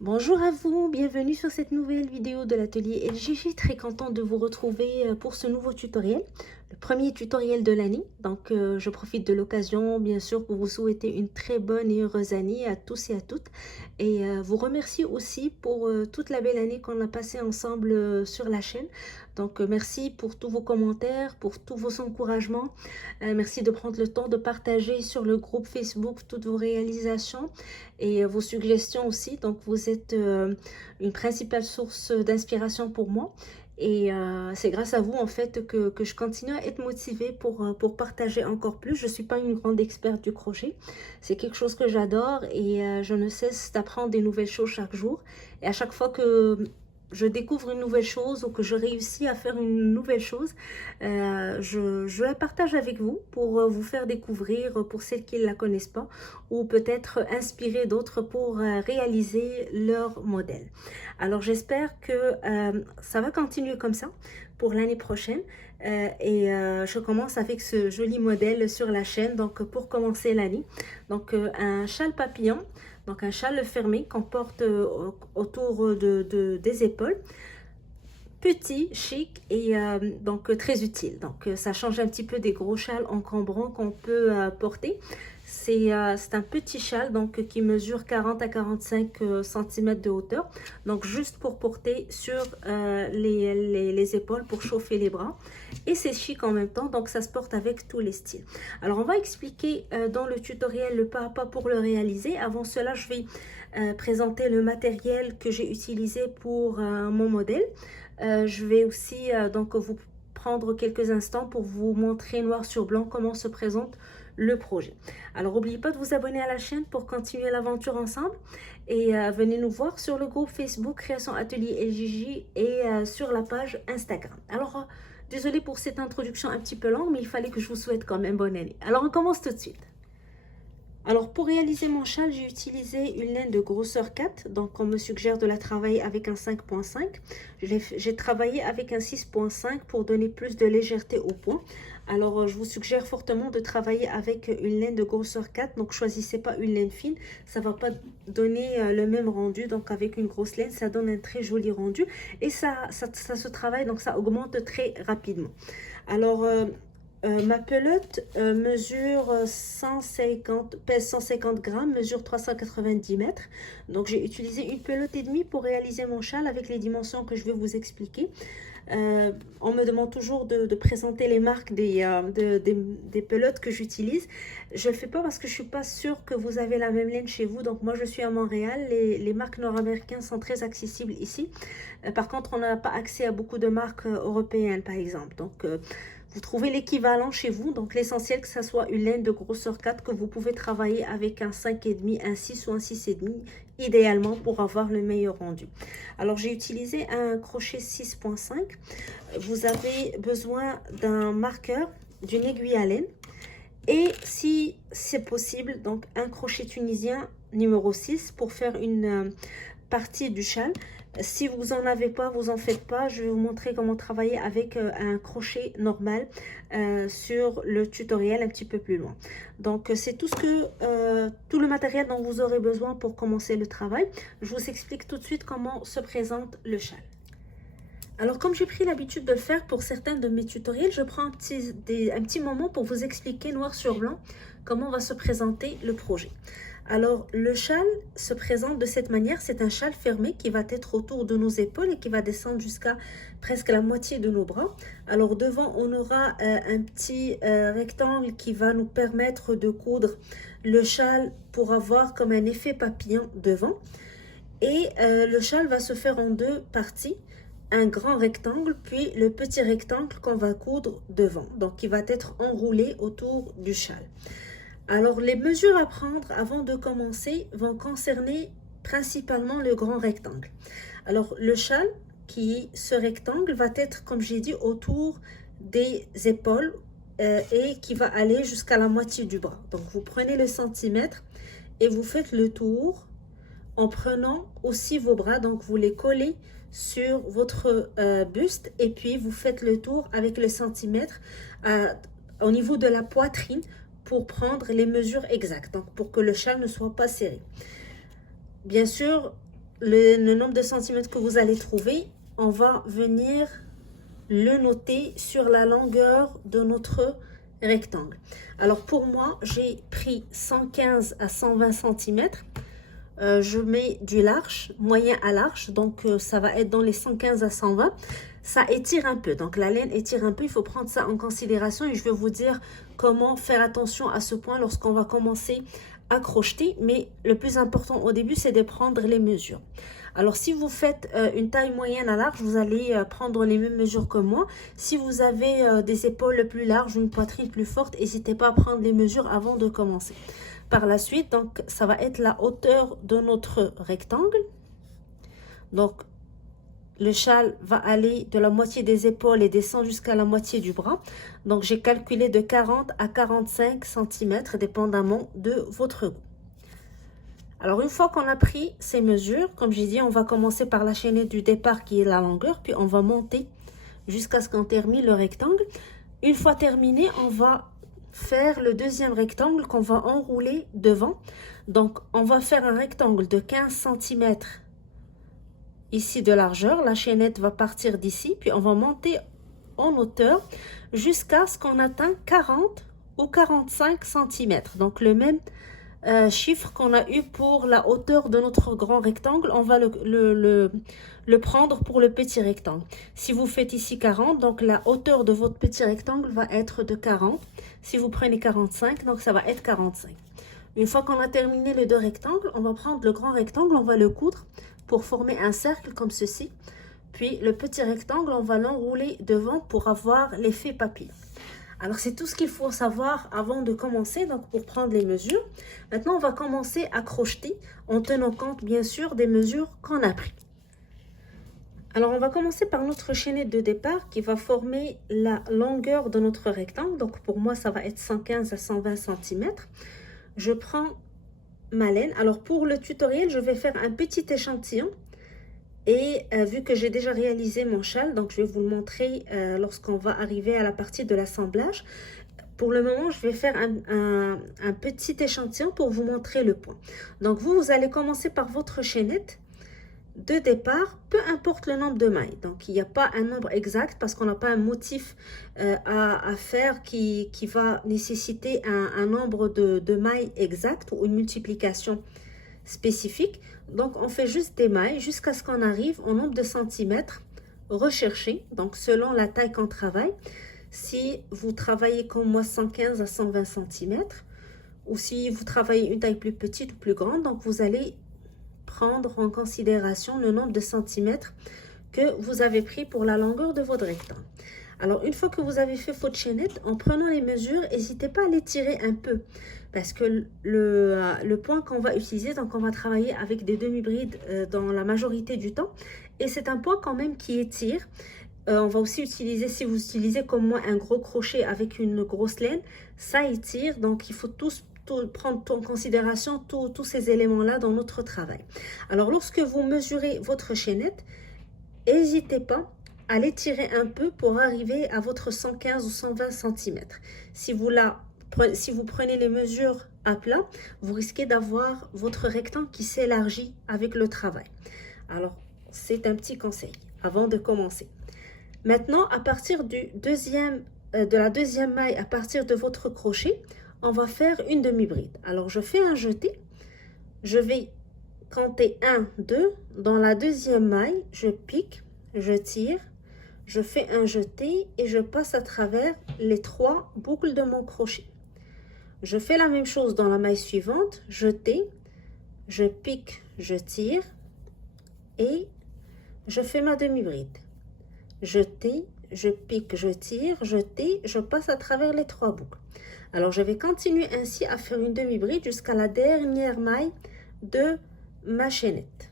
Bonjour à vous, bienvenue sur cette nouvelle vidéo de l'atelier LGG. Très content de vous retrouver pour ce nouveau tutoriel, le premier tutoriel de l'année. Donc je profite de l'occasion bien sûr pour vous souhaiter une très bonne et heureuse année à tous et à toutes. Et vous remercier aussi pour toute la belle année qu'on a passée ensemble sur la chaîne. Donc merci pour tous vos commentaires, pour tous vos encouragements. Merci de prendre le temps de partager sur le groupe Facebook toutes vos réalisations et vos suggestions aussi. Donc vous êtes une principale source d'inspiration pour moi. Et c'est grâce à vous en fait que je continue à être motivée pour partager encore plus. Je ne suis pas une grande experte du crochet. C'est quelque chose que j'adore et je ne cesse d'apprendre des nouvelles choses chaque jour. Et à chaque fois que je découvre une nouvelle chose ou que je réussis à faire une nouvelle chose, je la partage avec vous pour vous faire découvrir pour celles qui ne la connaissent pas ou peut-être inspirer d'autres pour réaliser leur modèle. Alors j'espère que ça va continuer comme ça pour l'année prochaine je commence avec ce joli modèle sur la chaîne donc pour commencer l'année. Donc un châle papillon. Donc un châle fermé qu'on porte autour des épaules. Petit, chic et donc très utile. Donc ça change un petit peu des gros châles encombrants qu'on peut porter. C'est un petit châle donc qui mesure 40 à 45 cm de hauteur. Donc juste pour porter sur les épaules pour chauffer les bras. Et c'est chic en même temps, donc ça se porte avec tous les styles. Alors on va expliquer dans le tutoriel le pas à pas pour le réaliser. Avant cela, je vais présenter le matériel que j'ai utilisé pour mon modèle. Je vais aussi donc vous prendre quelques instants pour vous montrer noir sur blanc comment se présente le projet. Alors n'oubliez pas de vous abonner à la chaîne pour continuer l'aventure ensemble et venez nous voir sur le groupe Facebook Création Atelier LGJ et sur la page Instagram. Alors désolée pour cette introduction un petit peu longue, mais il fallait que je vous souhaite quand même bonne année. Alors on commence tout de suite. Alors pour réaliser mon châle, j'ai utilisé une laine de grosseur 4, donc on me suggère de la travailler avec un 5.5. J'ai travaillé avec un 6.5 pour donner plus de légèreté au point. Alors je vous suggère fortement de travailler avec une laine de grosseur 4, donc choisissez pas une laine fine, ça va pas donner le même rendu. Donc avec une grosse laine, ça donne un très joli rendu et ça se travaille, donc ça augmente très rapidement. Alors ma pelote mesure 150, pèse 150 grammes, mesure 390 mètres. Donc j'ai utilisé une pelote et demie pour réaliser mon châle avec les dimensions que je vais vous expliquer. On me demande toujours de présenter les marques des pelotes que j'utilise. Je ne le fais pas parce que je ne suis pas sûre que vous avez la même laine chez vous. Donc moi je suis à Montréal, les marques nord-américaines sont très accessibles ici. Par contre on n'a pas accès à beaucoup de marques européennes par exemple. Donc vous trouvez l'équivalent chez vous, donc l'essentiel que ça soit une laine de grosseur 4 que vous pouvez travailler avec un 5,5, un 6 ou un 6,5 idéalement pour avoir le meilleur rendu. Alors j'ai utilisé un crochet 6.5. Vous avez besoin d'un marqueur, d'une aiguille à laine et si c'est possible, donc un crochet tunisien numéro 6 pour faire une partie du châle. Si vous n'en avez pas, vous en faites pas. Je vais vous montrer comment travailler avec un crochet normal sur le tutoriel un petit peu plus loin. Donc c'est tout tout le matériel dont vous aurez besoin pour commencer le travail. Je vous explique tout de suite comment se présente le châle. Alors comme j'ai pris l'habitude de le faire pour certains de mes tutoriels, je prends un petit moment pour vous expliquer noir sur blanc comment va se présenter le projet. Alors le châle se présente de cette manière, c'est un châle fermé qui va être autour de nos épaules et qui va descendre jusqu'à presque la moitié de nos bras. Alors devant on aura un petit rectangle qui va nous permettre de coudre le châle pour avoir comme un effet papillon devant. Et le châle va se faire en deux parties. Un grand rectangle, puis le petit rectangle qu'on va coudre devant. Donc, qui va être enroulé autour du châle. Alors, les mesures à prendre avant de commencer vont concerner principalement le grand rectangle. Alors, le châle, ce rectangle, va être, comme j'ai dit, autour des épaules et qui va aller jusqu'à la moitié du bras. Donc, vous prenez le centimètre et vous faites le tour en prenant aussi vos bras. Donc, vous les collez sur votre buste et puis vous faites le tour avec le centimètre au niveau de la poitrine pour prendre les mesures exactes, donc pour que le châle ne soit pas serré. Bien sûr, le nombre de centimètres que vous allez trouver, on va venir le noter sur la longueur de notre rectangle. Alors pour moi, j'ai pris 115 à 120 centimètres. Je mets du large, moyen à large, donc ça va être dans les 115 à 120. Ça étire un peu, donc la laine étire un peu, il faut prendre ça en considération et je vais vous dire comment faire attention à ce point lorsqu'on va commencer à crocheter. Mais le plus important au début, c'est de prendre les mesures. Alors si vous faites une taille moyenne à large, vous allez prendre les mêmes mesures que moi. Si vous avez des épaules plus larges, une poitrine plus forte, n'hésitez pas à prendre les mesures avant de commencer. Par la suite, donc, ça va être la hauteur de notre rectangle. Donc, le châle va aller de la moitié des épaules et descend jusqu'à la moitié du bras. Donc, j'ai calculé de 40 à 45 cm, dépendamment de votre goût. Alors, une fois qu'on a pris ces mesures, comme j'ai dit, on va commencer par la chaînette du départ qui est la longueur, puis on va monter jusqu'à ce qu'on termine le rectangle. Une fois terminé, on va faire le deuxième rectangle qu'on va enrouler devant. Donc, on va faire un rectangle de 15 cm ici de largeur. La chaînette va partir d'ici, puis on va monter en hauteur jusqu'à ce qu'on atteigne 40 ou 45 cm. Donc, le même chiffre qu'on a eu pour la hauteur de notre grand rectangle, on va le prendre pour le petit rectangle. Si vous faites ici 40, donc la hauteur de votre petit rectangle va être de 40. Si vous prenez 45, donc ça va être 45. Une fois qu'on a terminé les deux rectangles, on va prendre le grand rectangle, on va le coudre pour former un cercle comme ceci. Puis le petit rectangle, on va l'enrouler devant pour avoir l'effet papillon. Alors, c'est tout ce qu'il faut savoir avant de commencer, donc pour prendre les mesures. Maintenant, on va commencer à crocheter en tenant compte, bien sûr, des mesures qu'on a prises. Alors, on va commencer par notre chaînette de départ qui va former la longueur de notre rectangle. Donc, pour moi, ça va être 115 à 120 cm. Je prends ma laine. Alors, pour le tutoriel, je vais faire un petit échantillon. Et vu que j'ai déjà réalisé mon châle, donc je vais vous le montrer lorsqu'on va arriver à la partie de l'assemblage. Pour le moment, je vais faire un petit échantillon pour vous montrer le point. Donc vous allez commencer par votre chaînette de départ, peu importe le nombre de mailles. Donc il n'y a pas un nombre exact parce qu'on n'a pas un motif à faire qui va nécessiter un nombre de mailles exact ou une multiplication spécifique. Donc on fait juste des mailles jusqu'à ce qu'on arrive au nombre de centimètres recherché, donc selon la taille qu'on travaille. Si vous travaillez comme moi 115 à 120 cm ou si vous travaillez une taille plus petite ou plus grande, donc vous allez prendre en considération le nombre de centimètres que vous avez pris pour la longueur de votre rectangle. Alors, une fois que vous avez fait votre chaînette, en prenant les mesures, n'hésitez pas à les tirer un peu. Parce que le point qu'on va utiliser, donc on va travailler avec des demi-brides dans la majorité du temps. Et c'est un point quand même qui étire. On va aussi utiliser, si vous utilisez comme moi un gros crochet avec une grosse laine, ça étire. Donc, il faut prendre en considération tous ces éléments-là dans notre travail. Alors, lorsque vous mesurez votre chaînette, n'hésitez pas à l'étirer un peu pour arriver à votre 115 ou 120 cm. Si vous prenez les mesures à plat, vous risquez d'avoir votre rectangle qui s'élargit avec le travail. Alors, c'est un petit conseil avant de commencer. Maintenant, à partir de la deuxième maille, à partir de votre crochet, on va faire une demi-bride. Alors, je fais un jeté. Je vais compter 1, 2. Dans la deuxième maille, je pique, je tire, je fais un jeté et je passe à travers les 3 boucles de mon crochet. Je fais la même chose dans la maille suivante, jeté, je pique, je tire et je fais ma demi-bride. Jeté, je pique, je tire, jeté, je passe à travers les 3 boucles. Alors, je vais continuer ainsi à faire une demi-bride jusqu'à la dernière maille de ma chaînette.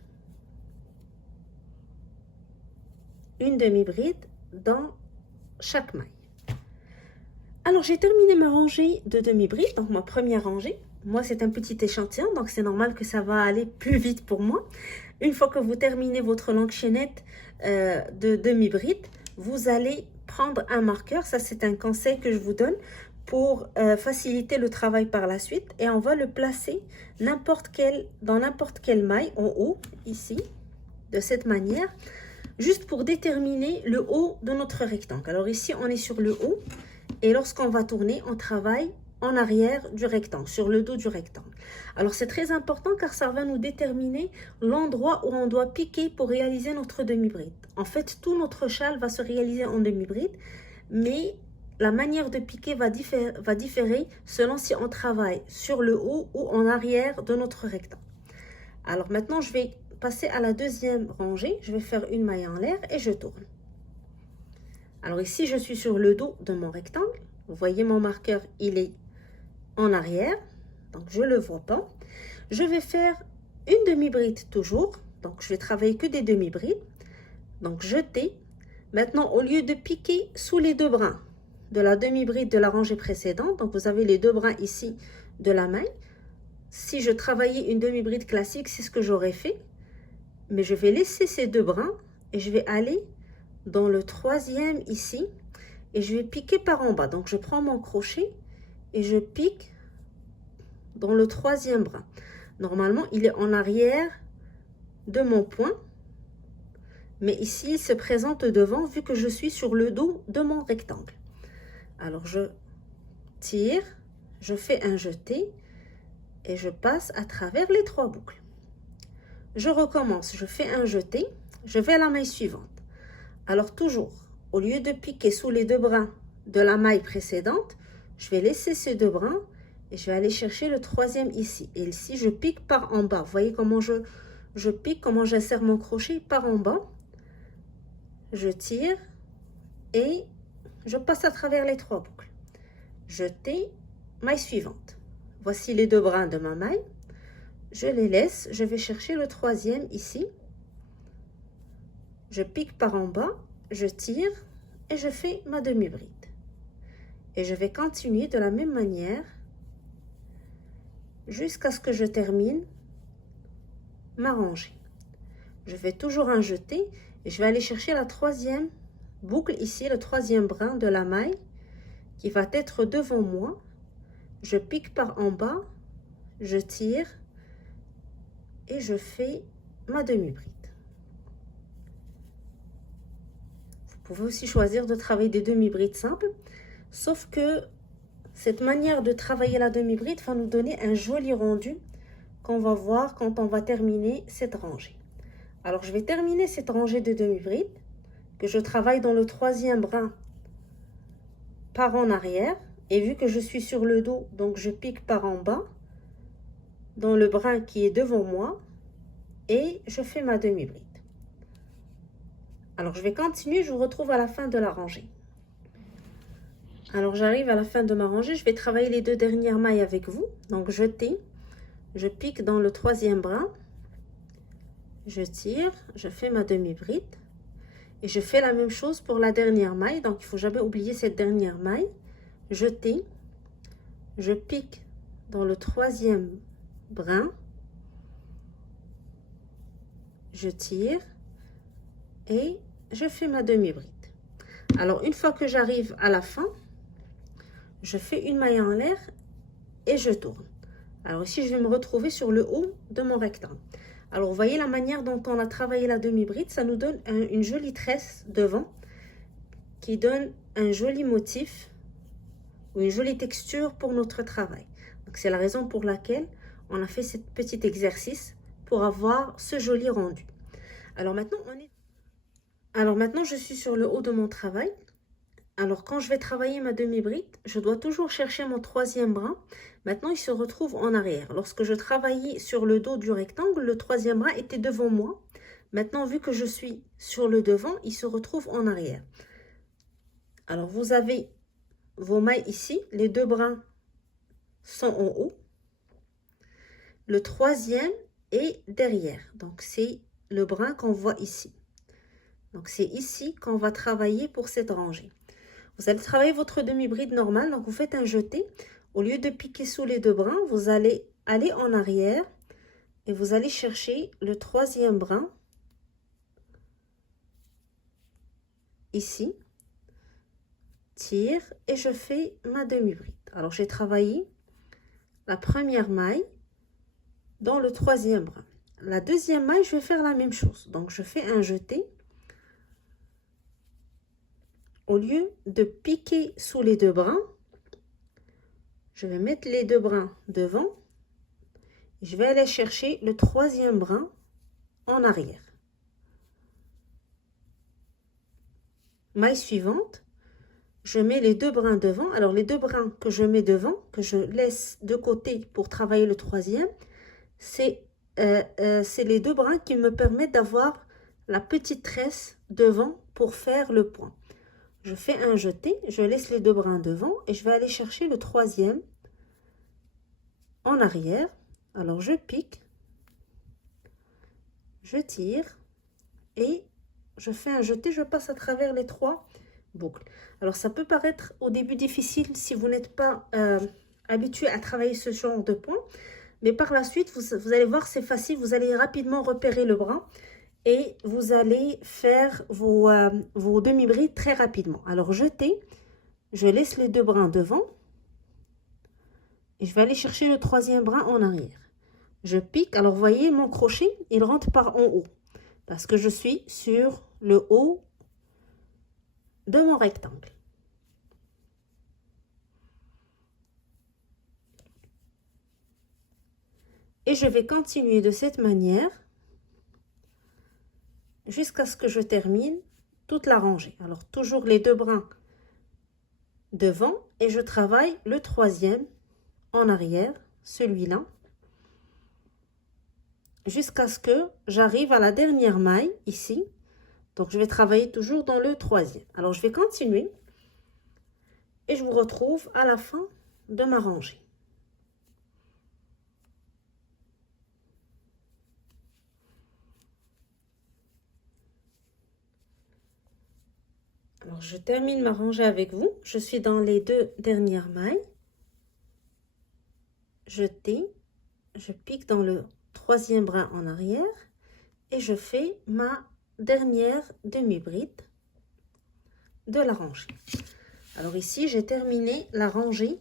Une demi-bride dans chaque maille. Alors, j'ai terminé ma rangée de demi-bride, donc ma première rangée. Moi, c'est un petit échantillon, donc c'est normal que ça va aller plus vite pour moi. Une fois que vous terminez votre longue chaînette de demi-bride, vous allez prendre un marqueur. Ça, c'est un conseil que je vous donne pour faciliter le travail par la suite. Et on va le placer dans n'importe quelle maille en haut, ici. de cette manière, juste pour déterminer le haut de notre rectangle. Alors ici, on est sur le haut et lorsqu'on va tourner, on travaille en arrière du rectangle, sur le dos du rectangle. Alors c'est très important car ça va nous déterminer l'endroit où on doit piquer pour réaliser notre demi-bride. En fait, tout notre châle va se réaliser en demi-bride, mais la manière de piquer va différer selon si on travaille sur le haut ou en arrière de notre rectangle. Alors maintenant, je vais passer à la deuxième rangée. Je vais faire une maille en l'air et je tourne. Alors ici, je suis sur le dos de mon rectangle. Vous voyez mon marqueur, il est en arrière. Donc, je ne le vois pas. Je vais faire une demi-bride toujours. Donc, je vais travailler que des demi-brides. Donc, jeter. Maintenant, au lieu de piquer sous les deux brins de la demi-bride de la rangée précédente, donc vous avez les deux brins ici de la maille. Si je travaillais une demi-bride classique, c'est ce que j'aurais fait. Mais je vais laisser ces deux brins et je vais aller dans le troisième ici et je vais piquer par en bas. Donc je prends mon crochet et je pique dans le troisième brin. Normalement, il est en arrière de mon point, mais ici, il se présente devant vu que je suis sur le dos de mon rectangle. Alors je tire, je fais un jeté et je passe à travers les trois boucles. Je recommence, je fais un jeté, je vais à la maille suivante. Alors toujours, au lieu de piquer sous les deux brins de la maille précédente, je vais laisser ces deux brins et je vais aller chercher le troisième ici. Et ici, je pique par en bas. Vous voyez comment je pique, comment j'insère mon crochet par en bas. Je tire et je passe à travers les trois boucles. Jeter, maille suivante. Voici les deux brins de ma maille. Je les laisse, je vais chercher le troisième ici. Je pique par en bas, je tire et je fais ma demi-bride. Et je vais continuer de la même manière jusqu'à ce que je termine ma rangée. Je fais toujours un jeté et je vais aller chercher la troisième boucle ici, le troisième brin de la maille qui va être devant moi. Je pique par en bas, je tire et je fais ma demi-bride. Vous pouvez aussi choisir de travailler des demi-brides simples, sauf que cette manière de travailler la demi-bride va nous donner un joli rendu qu'on va voir quand on va terminer cette rangée. Alors, je vais terminer cette rangée de demi-bride que je travaille dans le troisième brin par en arrière. Et vu que je suis sur le dos, donc je pique par en bas dans le brin qui est devant moi et je fais ma demi-bride. Alors, je vais continuer, je vous retrouve à la fin de la rangée. Alors, j'arrive à la fin de ma rangée, je vais travailler les deux dernières mailles avec vous. Donc, jeter, je pique dans le troisième brin, je tire, je fais ma demi-bride et je fais la même chose pour la dernière maille. Donc, il ne faut jamais oublier cette dernière maille. Jeter, je pique dans le troisième brin, je tire et je fais ma demi-bride. Alors, une fois que j'arrive à la fin, je fais une maille en l'air et je tourne. Alors ici, je vais me retrouver sur le haut de mon rectangle. Alors, vous voyez la manière dont on a travaillé la demi-bride, ça nous donne une jolie tresse devant qui donne un joli motif ou une jolie texture pour notre travail. Donc, c'est la raison pour laquelle on a fait ce petit exercice pour avoir ce joli rendu. Alors maintenant, je suis sur le haut de mon travail. Alors, quand je vais travailler ma demi-bride, je dois toujours chercher mon troisième brin. Maintenant, il se retrouve en arrière. Lorsque je travaillais sur le dos du rectangle, le troisième brin était devant moi. Maintenant, vu que je suis sur le devant, il se retrouve en arrière. Alors, vous avez vos mailles ici. Les deux brins sont en haut. Le troisième est derrière. Donc, c'est le brin qu'on voit ici. Donc, c'est ici qu'on va travailler pour cette rangée. Vous allez travailler votre demi-bride normale, donc vous faites un jeté. Au lieu de piquer sous les deux brins, vous allez aller en arrière et vous allez chercher le troisième brin ici. Tire et je fais ma demi-bride. Alors, j'ai travaillé la première maille dans le troisième brin. la deuxième maille, je vais faire la même chose. Donc, je fais un jeté. Au lieu de piquer sous les deux brins, je vais mettre les deux brins devant. Je vais aller chercher le troisième brin en arrière. Maille suivante, je mets les deux brins devant. Alors, les deux brins que je mets devant, que je laisse de côté pour travailler le troisième, c'est les deux brins qui me permettent d'avoir la petite tresse devant pour faire le point. Je fais un jeté, je laisse les deux brins devant et je vais aller chercher le troisième en arrière. Alors, je pique, je tire et je fais un jeté, je passe à travers les trois boucles. Alors, ça peut paraître au début difficile si vous n'êtes pas habitué à travailler ce genre de point, mais par la suite, vous allez voir, c'est facile, vous allez rapidement repérer le brin et vous allez faire vos demi-brides très rapidement. Alors, jeté, je laisse les deux brins devant et je vais aller chercher le troisième brin en arrière. Je pique, alors vous voyez, mon crochet, il rentre par en haut parce que je suis sur le haut de mon rectangle. Et je vais continuer de cette manière jusqu'à ce que je termine toute la rangée. Alors, toujours les deux brins devant et je travaille le troisième en arrière, celui-là, jusqu'à ce que j'arrive à la dernière maille ici. Donc, je vais travailler toujours dans le troisième. Alors, je vais continuer et je vous retrouve à la fin de ma rangée. Alors, je termine ma rangée avec vous. Je suis dans les deux dernières mailles. Jeté, je pique dans le troisième brin en arrière et je fais ma dernière demi-bride de la rangée. Alors ici, j'ai terminé la rangée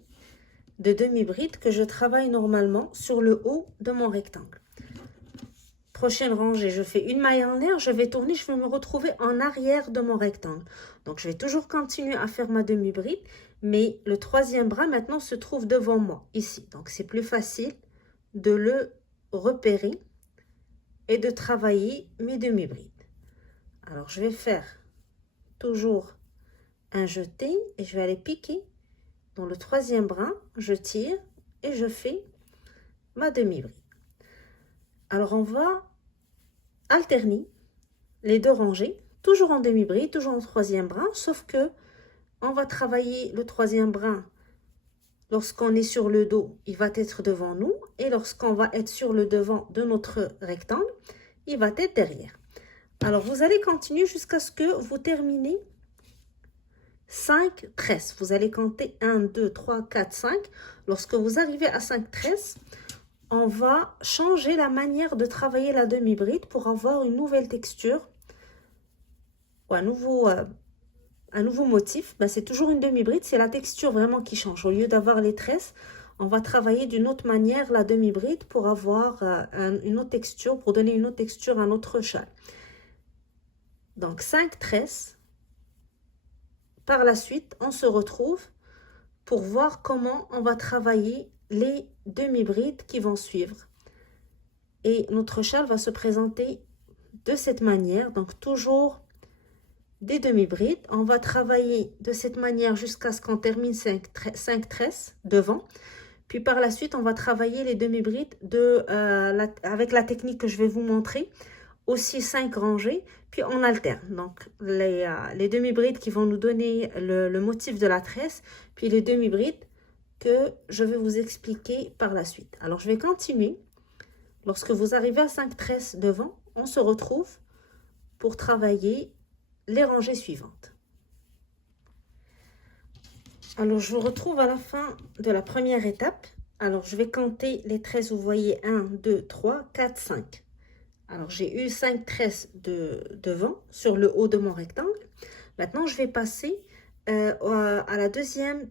de demi-bride que je travaille normalement sur le haut de mon rectangle. Prochaine rangée, je fais une maille en l'air, je vais tourner, je vais me retrouver en arrière de mon rectangle. Donc, je vais toujours continuer à faire ma demi-bride, mais le troisième bras maintenant se trouve devant moi, ici. Donc, c'est plus facile de le repérer et de travailler mes demi-brides. Alors, je vais faire toujours un jeté et je vais aller piquer dans le troisième brin, je tire et je fais ma demi-bride. Alors, on va alterner les deux rangées, toujours en demi-bride, toujours en troisième brin, sauf que on va travailler le troisième brin lorsqu'on est sur le dos, il va être devant nous, et lorsqu'on va être sur le devant de notre rectangle, il va être derrière. Alors, vous allez continuer jusqu'à ce que vous terminez 5 tresses. Vous allez compter 1, 2, 3, 4, 5. Lorsque vous arrivez à 5 tresses, on va changer la manière de travailler la demi-bride pour avoir une nouvelle texture ou un nouveau motif. Ben, c'est toujours une demi-bride, c'est la texture vraiment qui change. Au lieu d'avoir les tresses, on va travailler d'une autre manière la demi-bride pour avoir une autre texture, pour donner une autre texture à notre châle. Donc 5 tresses. Par la suite, on se retrouve pour voir comment on va travailler les demi-brides qui vont suivre. Et notre châle va se présenter de cette manière, donc toujours des demi-brides. On va travailler de cette manière jusqu'à ce qu'on termine 5 tresses devant. Puis par la suite, on va travailler les demi-brides avec la technique que je vais vous montrer. Aussi 5 rangées, puis on alterne. Donc les demi-brides qui vont nous donner le motif de la tresse, puis les demi-brides que je vais vous expliquer par la suite. Alors je vais continuer. Lorsque vous arrivez à 5 tresses devant, on se retrouve pour travailler les rangées suivantes. Alors je vous retrouve à la fin de la première étape. Alors je vais compter les tresses, vous voyez 1, 2, 3, 4, 5. Alors, j'ai eu 5 tresses devant sur le haut de mon rectangle. Maintenant, je vais passer à la deuxième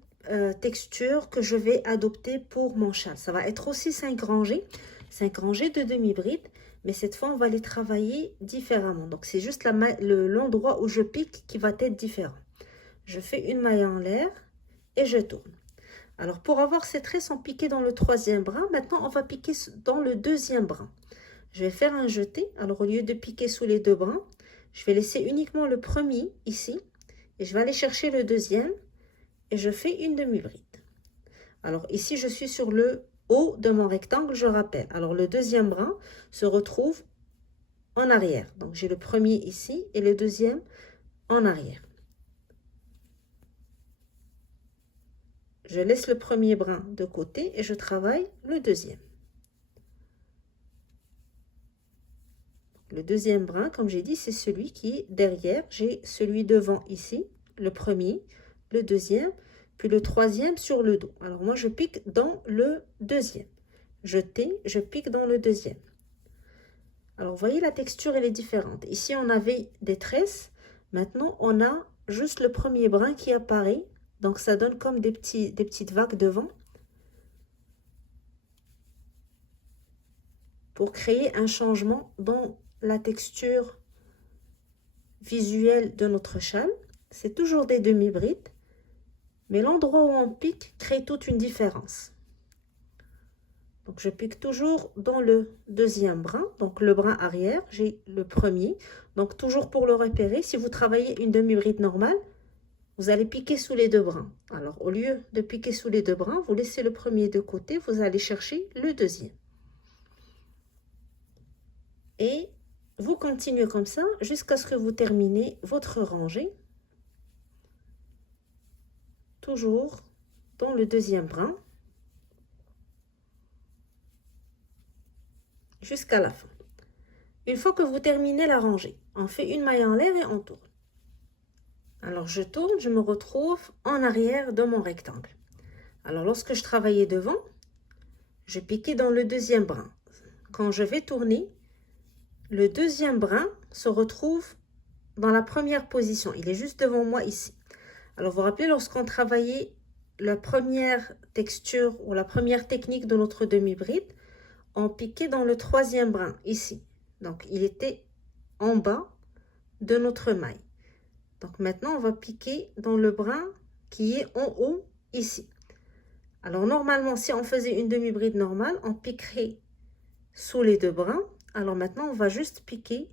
texture que je vais adopter pour mon châle. Ça va être aussi 5 rangées de demi-bride, mais cette fois, on va les travailler différemment. Donc, c'est juste l'endroit où je pique qui va être différent. Je fais une maille en l'air et je tourne. Alors, pour avoir ces traits sans piquer dans le troisième brin, maintenant, on va piquer dans le deuxième brin. Je vais faire un jeté. Alors, au lieu de piquer sous les deux brins, je vais laisser uniquement le premier ici. Et je vais aller chercher le deuxième et je fais une demi-bride. Alors, ici, je suis sur le haut de mon rectangle, je rappelle. Alors, le deuxième brin se retrouve en arrière. Donc, j'ai le premier ici et le deuxième en arrière. Je laisse le premier brin de côté et je travaille le deuxième. Le deuxième brin, comme j'ai dit, c'est celui qui est derrière. J'ai celui devant ici, le premier, le deuxième, puis le troisième sur le dos. Alors moi, je pique dans le deuxième. Je pique dans le deuxième. Alors, vous voyez, la texture, elle est différente. Ici, on avait des tresses. Maintenant, on a juste le premier brin qui apparaît. Donc, ça donne comme des petites vagues de vent. Pour créer un changement dans la texture visuelle de notre châle. C'est toujours des demi-brides. Mais l'endroit où on pique crée toute une différence. Donc, je pique toujours dans le deuxième brin. Donc, le brin arrière, j'ai le premier. Donc, toujours pour le repérer, si vous travaillez une demi-bride normale, vous allez piquer sous les deux brins. Alors, au lieu de piquer sous les deux brins, vous laissez le premier de côté. Vous allez chercher le deuxième. Et vous continuez comme ça jusqu'à ce que vous terminez votre rangée. Toujours dans le deuxième brin. Jusqu'à la fin. Une fois que vous terminez la rangée, on fait une maille en l'air et on tourne. Alors je tourne, je me retrouve en arrière de mon rectangle. Alors lorsque je travaillais devant, je piquais dans le deuxième brin. Quand je vais tourner, le deuxième brin se retrouve dans la première position. Il est juste devant moi ici. Alors vous vous rappelez, lorsqu'on travaillait la première texture ou la première technique de notre demi-bride, on piquait dans le troisième brin, ici. Donc, il était en bas de notre maille. Donc, maintenant, on va piquer dans le brin qui est en haut, ici. Alors, normalement, si on faisait une demi-bride normale, on piquerait sous les deux brins. Alors, maintenant, on va juste piquer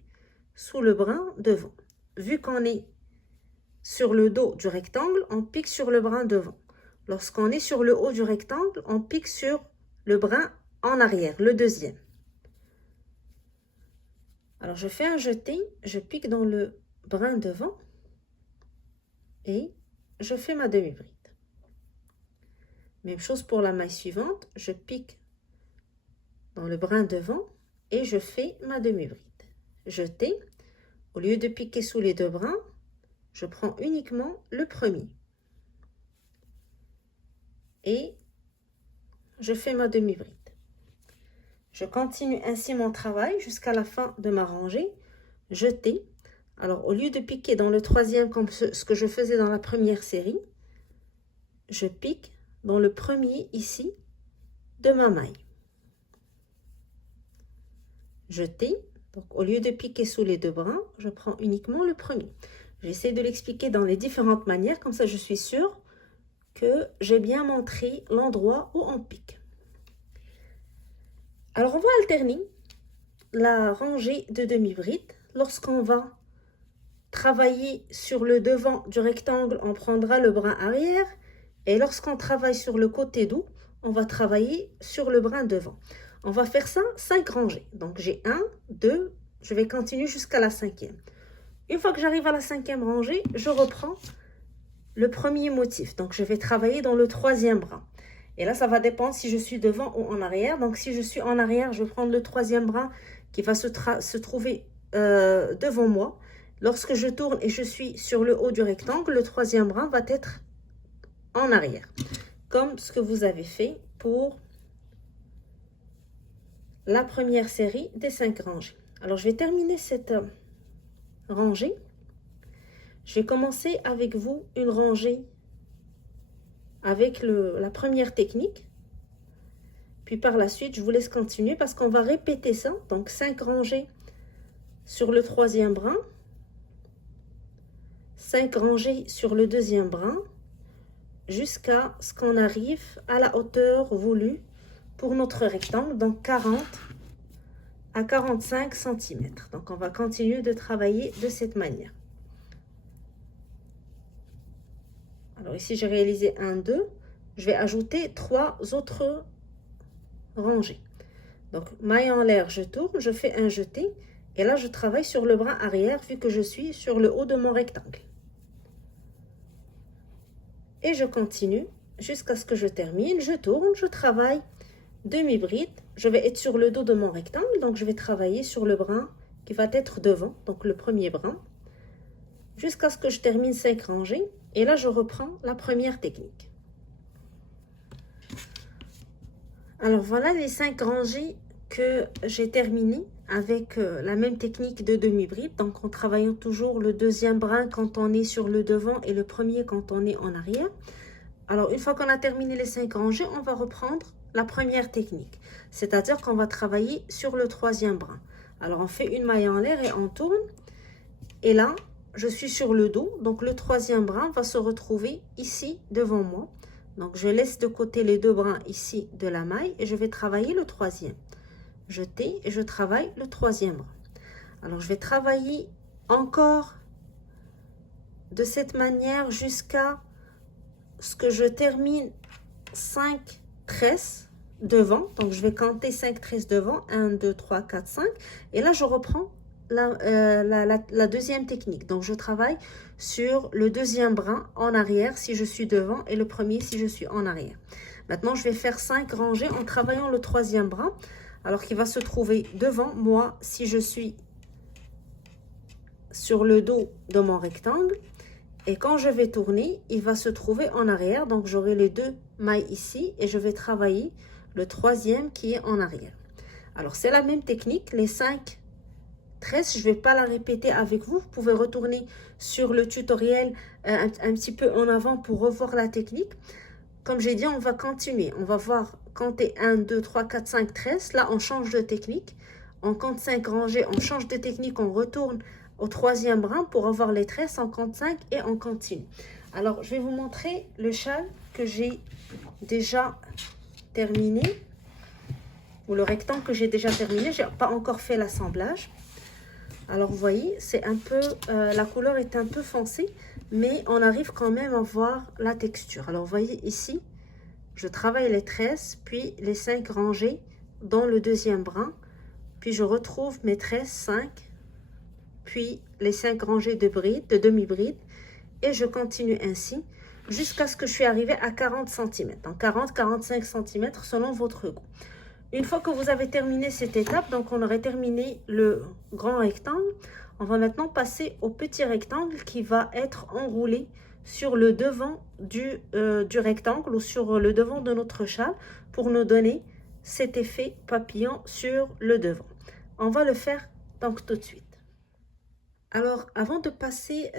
sous le brin devant. Vu qu'on est sur le dos du rectangle, on pique sur le brin devant. Lorsqu'on est sur le haut du rectangle, on pique sur le brin en arrière, le deuxième. Alors, je fais un jeté, je pique dans le brin devant et je fais ma demi-bride. Même chose pour la maille suivante, je pique dans le brin devant et je fais ma demi-bride. Jeté, au lieu de piquer sous les deux brins, je prends uniquement le premier. Et je fais ma demi-bride. Je continue ainsi mon travail jusqu'à la fin de ma rangée. Jeté. Alors, au lieu de piquer dans le troisième comme ce que je faisais dans la première série, je pique dans le premier ici de ma maille. Jeté. Donc, au lieu de piquer sous les deux brins, je prends uniquement le premier. J'essaie de l'expliquer dans les différentes manières, comme ça je suis sûre que j'ai bien montré l'endroit où on pique. Alors, on va alterner la rangée de demi-brides. Lorsqu'on va travailler sur le devant du rectangle, on prendra le brin arrière. Et lorsqu'on travaille sur le côté doux, on va travailler sur le brin devant. On va faire ça 5 rangées. Donc, j'ai 1, 2, je vais continuer jusqu'à la 5e. Une fois que j'arrive à la 5e rangée, je reprends le premier motif. Donc, je vais travailler dans le 3e brin. Et là, ça va dépendre si je suis devant ou en arrière. Donc, si je suis en arrière, je vais prendre le 3e brin qui va se trouver devant moi. Lorsque je tourne et je suis sur le haut du rectangle, le 3e brin va être en arrière. Comme ce que vous avez fait pour la première série des 5 rangées. Alors, je vais terminer cette rangée. Je vais commencer avec vous une rangée avec la première technique. Puis par la suite, je vous laisse continuer parce qu'on va répéter ça. Donc 5 rangées sur le troisième brin, 5 rangées sur le deuxième brin, jusqu'à ce qu'on arrive à la hauteur voulue pour notre rectangle, donc 40 à 45 cm. Donc on va continuer de travailler de cette manière. Alors ici j'ai réalisé 1, 2, je vais ajouter 3 autres rangées. Donc maille en l'air, je tourne, je fais un jeté et là je travaille sur le bras arrière vu que je suis sur le haut de mon rectangle. Et je continue jusqu'à ce que je termine, je tourne, je travaille demi-bride, je vais être sur le dos de mon rectangle, donc je vais travailler sur le brin qui va être devant, donc le premier brin, jusqu'à ce que je termine 5 rangées, et là je reprends la première technique. Alors voilà les 5 rangées que j'ai terminées avec la même technique de demi-bride, donc en travaillant toujours le deuxième brin quand on est sur le devant et le premier quand on est en arrière. Alors une fois qu'on a terminé les 5 rangées, on va reprendre la première technique, c'est-à-dire qu'on va travailler sur le troisième brin. Alors on fait une maille en l'air et on tourne, et là je suis sur le dos, donc le troisième brin va se retrouver ici devant moi. Donc je laisse de côté les deux brins ici de la maille et je vais travailler le troisième. Jeter et je travaille le troisième brin. Alors je vais travailler encore de cette manière jusqu'à ce que je termine 5 tresses devant. Donc je vais compter 5 tresses devant, 1, 2, 3, 4, 5. Et là je reprends la deuxième technique. Donc je travaille sur le deuxième brin en arrière si je suis devant et le premier si je suis en arrière. Maintenant je vais faire 5 rangées en travaillant le troisième brin, alors qu'il va se trouver devant moi si je suis sur le dos de mon rectangle, et quand je vais tourner il va se trouver en arrière, donc j'aurai les deux mailles ici et je vais travailler le troisième qui est en arrière. Alors c'est la même technique, les 5 tresses, je ne vais pas la répéter avec vous, vous pouvez retourner sur le tutoriel un petit peu en avant pour revoir la technique. Comme j'ai dit, on va continuer, on va voir compter 1, 2, 3, 4, 5 tresses, là on change de technique, on compte 5 rangées, on change de technique, on retourne au troisième brin pour avoir les tresses, on compte 5 et on continue. Alors je vais vous montrer le châle que j'ai déjà terminé, ou le rectangle que j'ai déjà terminé, j'ai pas encore fait l'assemblage. Alors vous voyez, c'est un peu, la couleur est un peu foncée, mais on arrive quand même à voir la texture. Alors vous voyez ici, je travaille les tresses, puis les 5 rangées dans le deuxième brin, puis je retrouve mes tresses 5, puis les 5 rangées de bride, de demi-bride, et je continue ainsi jusqu'à ce que je suis arrivée à 40 cm, donc 40-45 cm selon votre goût. Une fois que vous avez terminé cette étape, donc on aurait terminé le grand rectangle, on va maintenant passer au petit rectangle qui va être enroulé sur le devant du rectangle ou sur le devant de notre châle pour nous donner cet effet papillon sur le devant. On va le faire donc tout de suite. Alors, avant de passer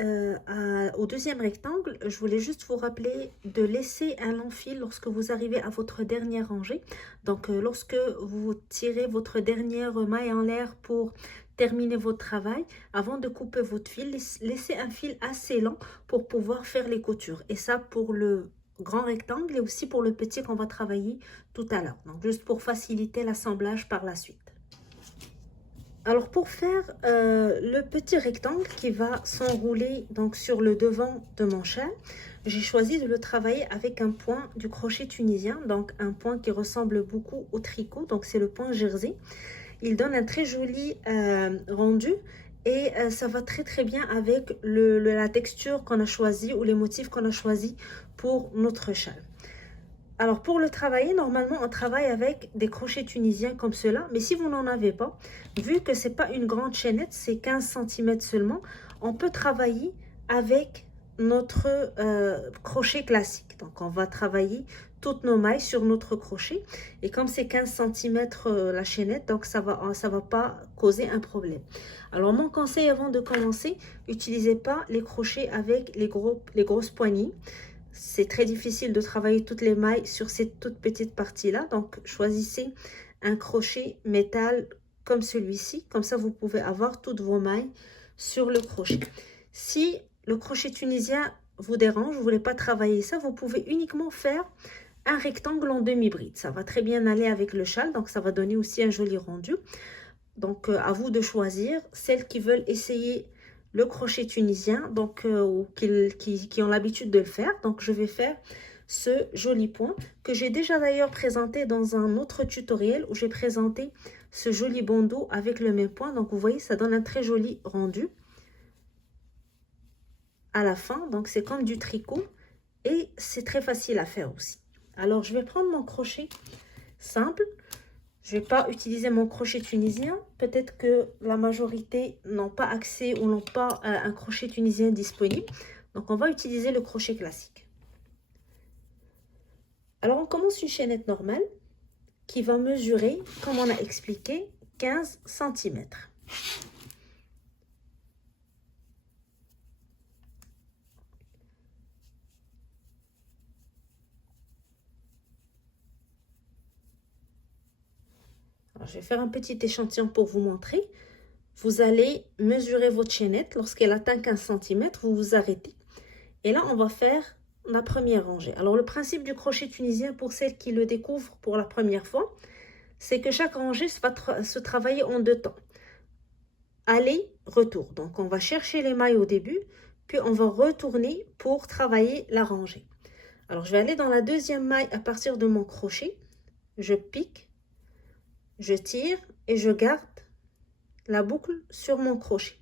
au deuxième rectangle, je voulais juste vous rappeler de laisser un long fil lorsque vous arrivez à votre dernière rangée. Donc, lorsque vous tirez votre dernière maille en l'air pour terminer votre travail, avant de couper votre fil, laissez un fil assez long pour pouvoir faire les coutures. Et ça pour le grand rectangle et aussi pour le petit qu'on va travailler tout à l'heure. Donc, juste pour faciliter l'assemblage par la suite. Alors pour faire le petit rectangle qui va s'enrouler donc sur le devant de mon châle, j'ai choisi de le travailler avec un point du crochet tunisien, donc un point qui ressemble beaucoup au tricot, donc c'est le point jersey. Il donne un très joli rendu et ça va très bien avec la texture qu'on a choisie ou les motifs qu'on a choisis pour notre châle. Alors pour le travailler, normalement on travaille avec des crochets tunisiens comme cela, mais si vous n'en avez pas, vu que c'est pas une grande chaînette, c'est 15 cm seulement, on peut travailler avec notre crochet classique. Donc on va travailler toutes nos mailles sur notre crochet, et comme c'est 15 cm la chaînette, donc ça va pas causer un problème. Alors mon conseil avant de commencer, n'utilisez pas les crochets avec les grosses poignées. c'est très difficile de travailler toutes les mailles sur cette toute petite partie-là. Donc, choisissez un crochet métal comme celui-ci. Comme ça, vous pouvez avoir toutes vos mailles sur le crochet. Si le crochet tunisien vous dérange, vous ne voulez pas travailler ça, vous pouvez uniquement faire un rectangle en demi-bride. Ça va très bien aller avec le châle, donc ça va donner aussi un joli rendu. Donc, à vous de choisir. Celles qui veulent essayer le crochet tunisien, donc ou qui ont l'habitude de le faire. Donc, je vais faire ce joli point que j'ai déjà d'ailleurs présenté dans un autre tutoriel où j'ai présenté ce joli bandeau avec le même point. Donc, vous voyez, ça donne un très joli rendu à la fin. Donc, c'est comme du tricot et c'est très facile à faire aussi. Alors, je vais prendre mon crochet simple. Je ne vais pas utiliser mon crochet tunisien. Peut-être que la majorité n'ont pas accès ou n'ont pas un crochet tunisien disponible. Donc, on va utiliser le crochet classique. Alors, on commence une chaînette normale qui va mesurer, comme on a expliqué, 15 cm. Alors, je vais faire un petit échantillon pour vous montrer. Vous allez mesurer votre chaînette. Lorsqu'elle atteint 15 cm, vous vous arrêtez. Et là, on va faire la première rangée. Alors, le principe du crochet tunisien, pour celles qui le découvrent pour la première fois, c'est que chaque rangée va se travailler en deux temps. Aller, retour. Donc, on va chercher les mailles au début, puis on va retourner pour travailler la rangée. Alors, je vais aller dans la deuxième maille à partir de mon crochet. Je pique, je tire et je garde la boucle sur mon crochet.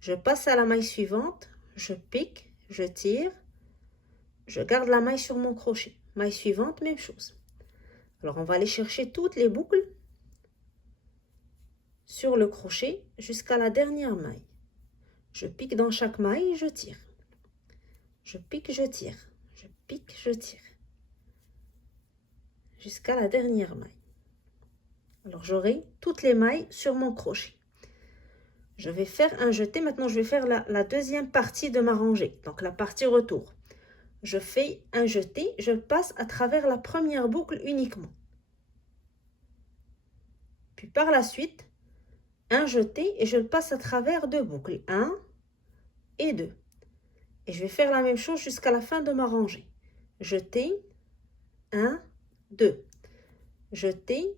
Je passe à la maille suivante, je pique, je tire, je garde la maille sur mon crochet. Maille suivante, même chose. Alors, on va aller chercher toutes les boucles sur le crochet jusqu'à la dernière maille. Je pique dans chaque maille et je tire. Je pique, je tire. Je pique, je tire. Jusqu'à la dernière maille. Alors, j'aurai toutes les mailles sur mon crochet. Je vais faire un jeté. Maintenant, je vais faire la deuxième partie de ma rangée. Donc, la partie retour. Je fais un jeté. Je passe à travers la première boucle uniquement. Puis, par la suite, un jeté et je le passe à travers deux boucles. 1 et 2. Et je vais faire la même chose jusqu'à la fin de ma rangée. Jeté, 1, 2. Jeté,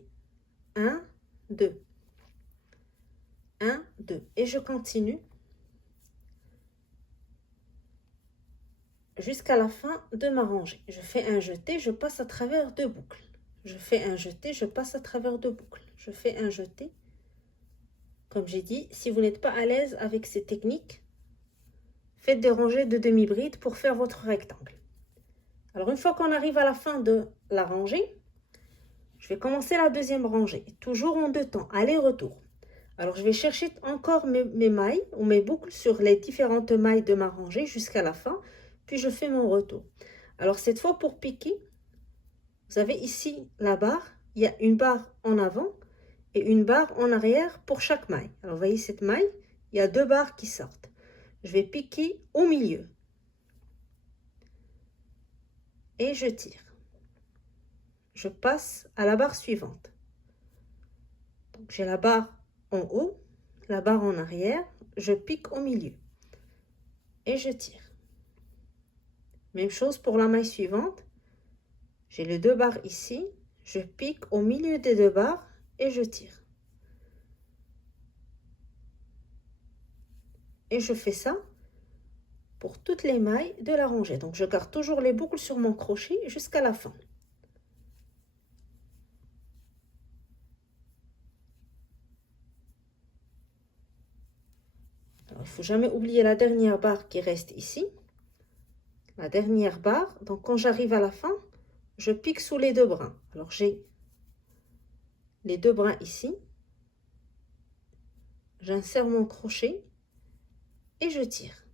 1, 2. 1, 2. Et je continue jusqu'à la fin de ma rangée. Je fais un jeté, je passe à travers deux boucles. Je fais un jeté, je passe à travers deux boucles. Je fais un jeté. Comme j'ai dit, si vous n'êtes pas à l'aise avec ces techniques, faites des rangées de demi-bride pour faire votre rectangle. Alors, une fois qu'on arrive à la fin de la rangée, je vais commencer la deuxième rangée, toujours en deux temps, aller-retour. Alors, je vais chercher encore mes mailles ou mes boucles sur les différentes mailles de ma rangée jusqu'à la fin, puis je fais mon retour. Alors, cette fois, pour piquer, vous avez ici la barre. Il y a une barre en avant et une barre en arrière pour chaque maille. Alors, vous voyez cette maille, il y a deux barres qui sortent. Je vais piquer au milieu. Et je tire. Je passe à la barre suivante. Donc, j'ai la barre en haut, la barre en arrière, je pique au milieu. Et je tire. Même chose pour la maille suivante. J'ai les deux barres ici, je pique au milieu des deux barres et je tire. Et je fais ça pour toutes les mailles de la rangée. Donc, je garde toujours les boucles sur mon crochet jusqu'à la fin. Alors, il ne faut jamais oublier la dernière barre qui reste ici. La dernière barre. Donc, quand j'arrive à la fin, je pique sous les deux brins. Alors, j'ai les deux brins ici. J'insère mon crochet et je tire.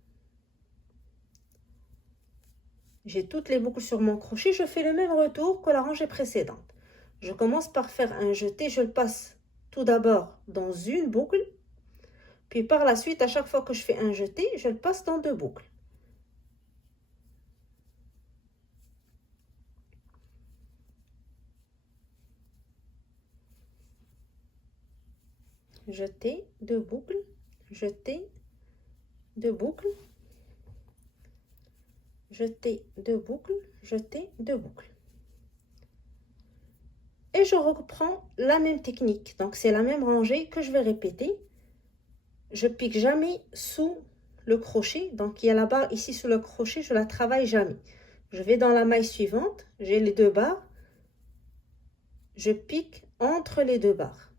J'ai toutes les boucles sur mon crochet. Je fais le même retour que la rangée précédente. Je commence par faire un jeté. Je le passe tout d'abord dans une boucle. Puis par la suite, à chaque fois que je fais un jeté, je le passe dans deux boucles. jeter, 2 boucles, jeter, 2 boucles, jeter, 2 boucles, jeter, 2 boucles. Et je reprends la même technique. Donc, c'est la même rangée que je vais répéter. Je pique jamais sous le crochet. Donc, il y a la barre ici sous le crochet, je la travaille jamais. Je vais dans la maille suivante, j'ai les 2 barres. Je pique entre les 2 barres.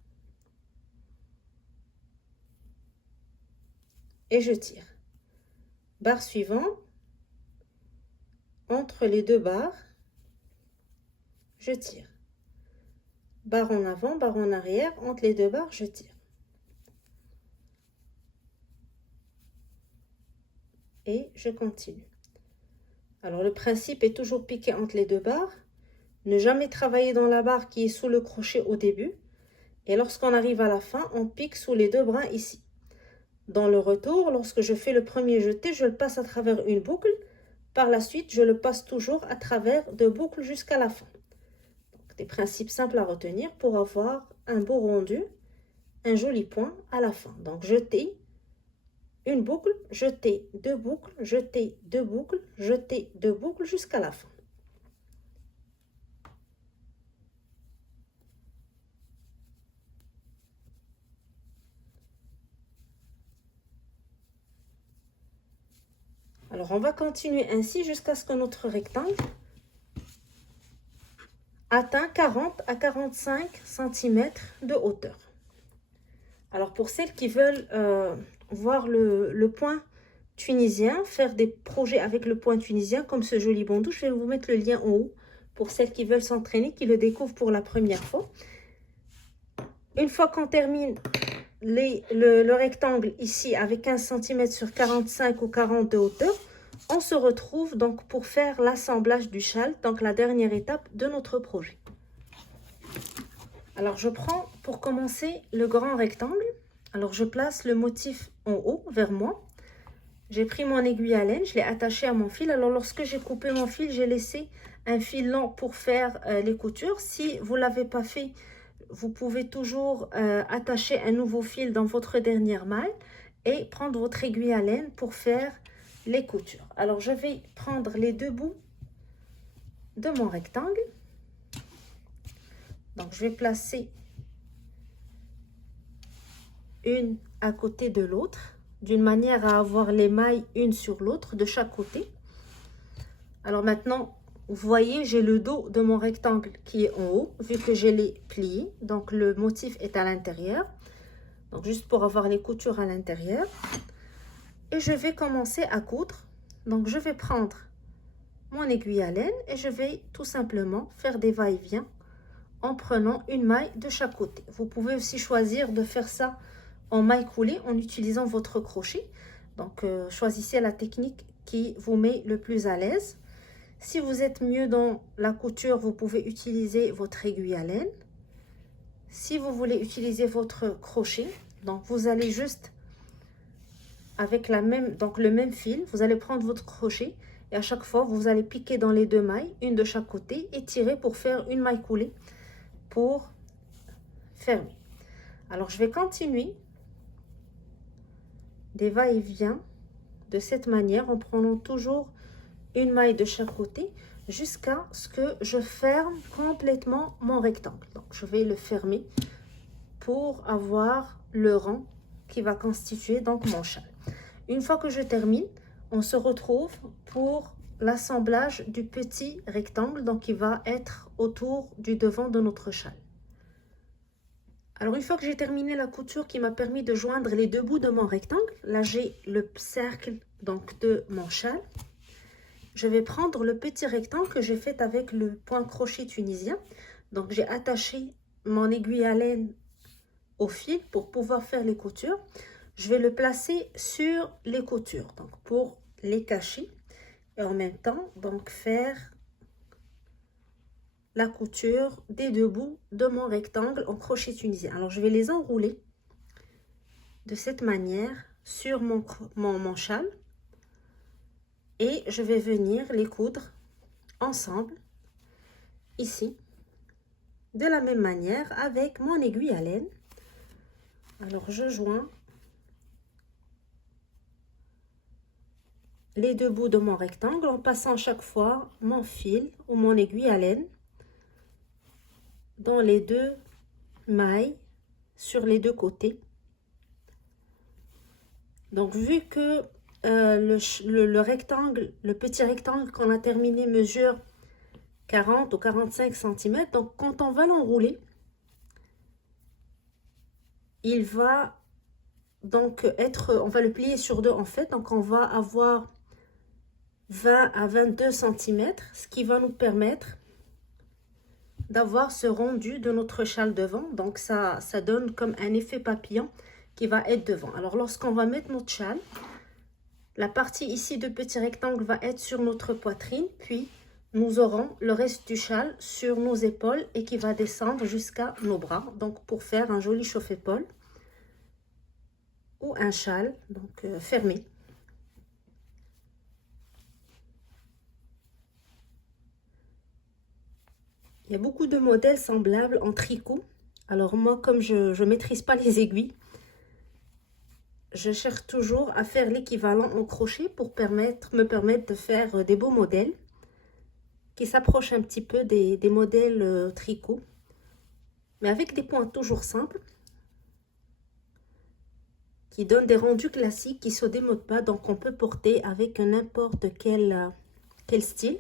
Et je tire. Barre suivante, entre les 2 barres, je tire. Barre en avant, barre en arrière, entre les 2 barres, je tire. Et je continue. Alors le principe est toujours piquer entre les 2 barres, ne jamais travailler dans la barre qui est sous le crochet au début, et lorsqu'on arrive à la fin, on pique sous les 2 brins ici. Dans le retour, lorsque je fais le premier jeté, je le passe à travers une boucle. Par la suite, je le passe toujours à travers 2 boucles jusqu'à la fin. Donc, des principes simples à retenir pour avoir un beau rendu, un joli point à la fin. Donc, jeter, une boucle, jeter, 2 boucles, jeter, 2 boucles, jeter, 2 boucles jusqu'à la fin. Alors, on va continuer ainsi jusqu'à ce que notre rectangle atteint 40 à 45 cm de hauteur. Alors, pour celles qui veulent voir le point tunisien, faire des projets avec le point tunisien, comme ce joli bandeau, je vais vous mettre le lien en haut pour celles qui veulent s'entraîner, qui le découvrent pour la première fois. Une fois qu'on termine le rectangle ici avec 15 cm sur 45 ou 40 de hauteur, on se retrouve donc pour faire l'assemblage du châle, donc la dernière étape de notre projet. Alors je prends pour commencer le grand rectangle. Alors je place le motif en haut vers moi. J'ai pris mon aiguille à laine, je l'ai attaché à mon fil. Alors lorsque j'ai coupé mon fil, j'ai laissé un fil long pour faire les coutures. Si vous ne l'avez pas fait, vous pouvez toujours attacher un nouveau fil dans votre dernière maille et prendre votre aiguille à laine pour faire les coutures. Alors je vais prendre les 2 bouts de mon rectangle. Donc je vais placer une à côté de l'autre, d'une manière à avoir les mailles une sur l'autre de chaque côté. Alors maintenant, vous voyez, j'ai le dos de mon rectangle qui est en haut, vu que je l'ai plié. Donc le motif est à l'intérieur. Donc juste pour avoir les coutures à l'intérieur. Et je vais commencer à coudre. Donc je vais prendre mon aiguille à laine et je vais tout simplement faire des va-et-vient en prenant une maille de chaque côté. Vous pouvez aussi choisir de faire ça en maille coulée en utilisant votre crochet. Donc choisissez la technique qui vous met le plus à l'aise. Si vous êtes mieux dans la couture, vous pouvez utiliser votre aiguille à laine. Si vous voulez utiliser votre crochet, donc vous allez juste avec le même fil, vous allez prendre votre crochet et à chaque fois vous allez piquer dans les 2 mailles, une de chaque côté, et tirer pour faire une maille coulée pour fermer. Alors je vais continuer des va-et-vient de cette manière en prenant toujours une maille de chaque côté jusqu'à ce que je ferme complètement mon rectangle. Donc je vais le fermer pour avoir le rang qui va constituer donc mon châle. Une fois que je termine, on se retrouve pour l'assemblage du petit rectangle, donc qui va être autour du devant de notre châle. Alors une fois que j'ai terminé la couture qui m'a permis de joindre les 2 bouts de mon rectangle, là j'ai le cercle donc de mon châle. Je vais prendre le petit rectangle que j'ai fait avec le point crochet tunisien. Donc j'ai attaché mon aiguille à laine au fil pour pouvoir faire les coutures. Je vais le placer sur les coutures donc pour les cacher et en même temps donc faire la couture des 2 bouts de mon rectangle en crochet tunisien. Alors je vais les enrouler de cette manière sur mon châle et je vais venir les coudre ensemble ici de la même manière avec mon aiguille à laine. Alors je joins les deux bouts de mon rectangle en passant chaque fois mon fil ou mon aiguille à laine dans les deux mailles sur les deux côtés. Donc vu que le rectangle, le petit rectangle qu'on a terminé mesure 40 ou 45 cm, donc quand on va l'enrouler, il va donc on va le plier sur deux en fait, donc on va avoir 20 à 22 cm, ce qui va nous permettre d'avoir ce rendu de notre châle devant. Donc ça donne comme un effet papillon qui va être devant. Alors lorsqu'on va mettre notre châle, la partie ici de petit rectangle va être sur notre poitrine, puis nous aurons le reste du châle sur nos épaules et qui va descendre jusqu'à nos bras, donc pour faire un joli chauffe-épaule ou un châle donc fermé. Il y a beaucoup de modèles semblables en tricot. Alors moi, comme je ne maîtrise pas les aiguilles, je cherche toujours à faire l'équivalent en crochet pour me permettre de faire des beaux modèles qui s'approchent un petit peu des modèles tricot, mais avec des points toujours simples, qui donnent des rendus classiques, qui ne se démodent pas, donc on peut porter avec n'importe quel style.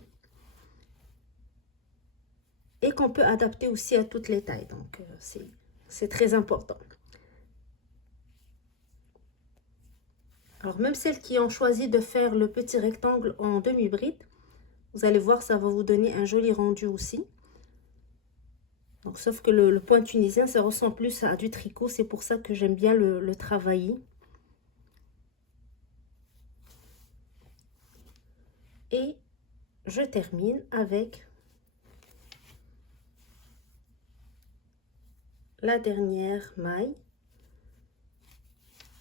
Et qu'on peut adapter aussi à toutes les tailles. Donc, c'est très important. Alors, même celles qui ont choisi de faire le petit rectangle en demi-bride, vous allez voir, ça va vous donner un joli rendu aussi. Donc, sauf que le point tunisien, ça ressemble plus à du tricot. C'est pour ça que j'aime bien le travailler. Et je termine avec la dernière maille.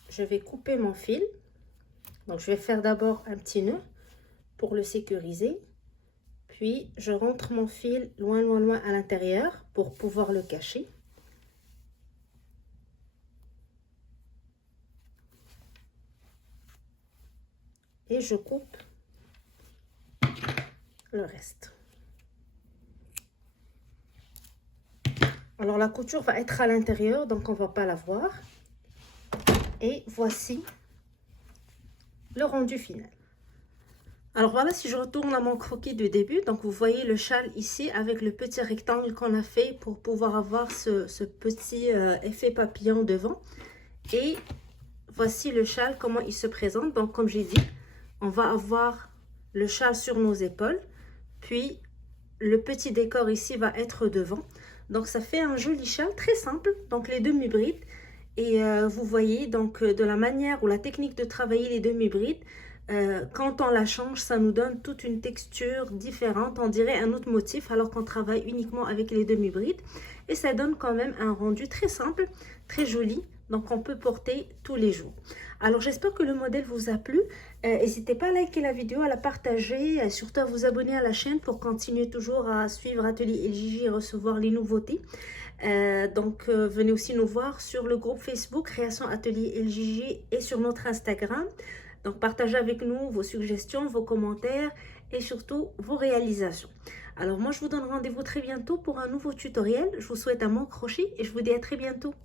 Je vais couper mon fil. Donc je vais faire d'abord un petit nœud pour le sécuriser, puis je rentre mon fil loin à l'intérieur pour pouvoir le cacher. Et je coupe le reste. Alors la couture va être à l'intérieur, donc on va pas la voir. Et voici le rendu final. Alors voilà, si je retourne à mon croquis du début, donc vous voyez le châle ici avec le petit rectangle qu'on a fait pour pouvoir avoir ce petit effet papillon devant. Et voici le châle, comment il se présente. Donc comme j'ai dit, on va avoir le châle sur nos épaules, puis le petit décor ici va être devant. Donc ça fait un joli châle très simple, donc les demi-brides. Et vous voyez donc de la manière ou la technique de travailler les demi-brides, quand on la change, ça nous donne toute une texture différente, on dirait un autre motif alors qu'on travaille uniquement avec les demi-brides. Et ça donne quand même un rendu très simple, très joli, donc on peut porter tous les jours. Alors j'espère que le modèle vous a plu. N'hésitez pas à liker la vidéo, à la partager, surtout à vous abonner à la chaîne pour continuer toujours à suivre Atelier LJJ et recevoir les nouveautés. Venez aussi nous voir sur le groupe Facebook Création Atelier LJJ et sur notre Instagram. Donc partagez avec nous vos suggestions, vos commentaires et surtout vos réalisations. Alors moi je vous donne rendez-vous très bientôt pour un nouveau tutoriel. Je vous souhaite un bon crochet et je vous dis à très bientôt.